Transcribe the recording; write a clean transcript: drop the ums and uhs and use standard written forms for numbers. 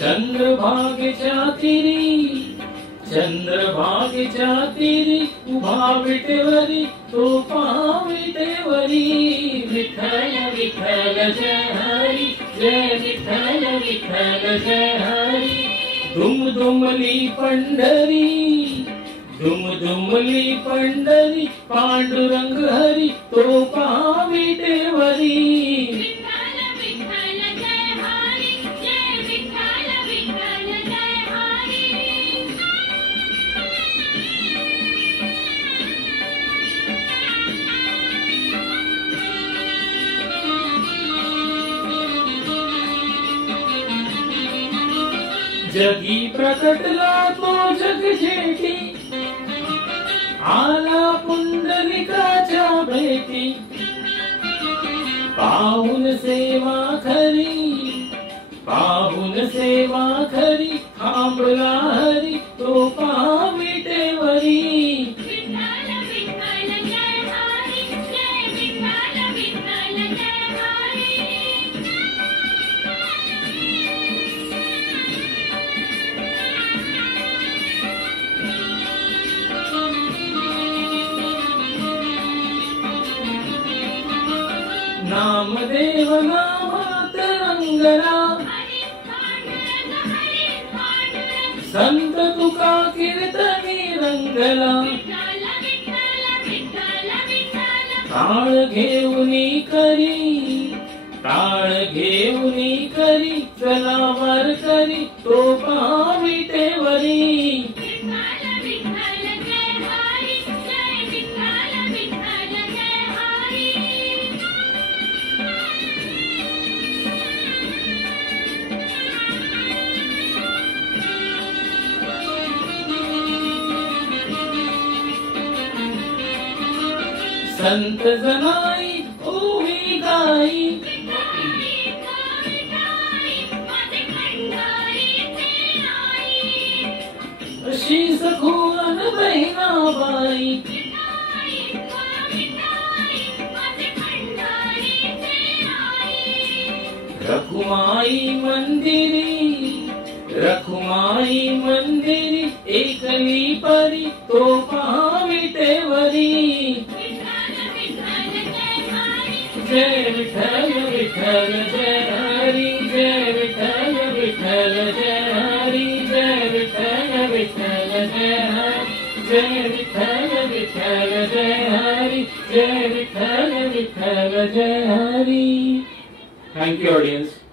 चंद्रभागेच्या तीरी उभा विटेवरी तो विटेवरी विठ्ठल विठ्ठल जय हरी जय विठ्ठल विठ्ठल जय हरी दुमदुमली पंढरी पांडुरंग हरी तो विटेवरी जगी प्रकटला तो जग जेठी आला पुंडलिकाच्या भेटी पाहून सेवा खरी थांबला हरी तो विटेवरी नामदेव नामात रंगला संत तुका कीर्तनी रंगला ताळ घेऊनी करी चला वर करी तो विटेवरी संत जनाई ओवी गाई अशी सखोन बहिणाबाई रखुमाई मंदिरी एकली परी तो विटेवरी जय विठ्ठल विठ्ठल जय हरी जय विठ्ठल विठ्ठल जय हरी जय विठ्ठल विठ्ठल जय हरी जय विठ्ठल विठ्ठल जय हरी जय विठ्ठल विठ्ठल जय हरी. Thank you, audience.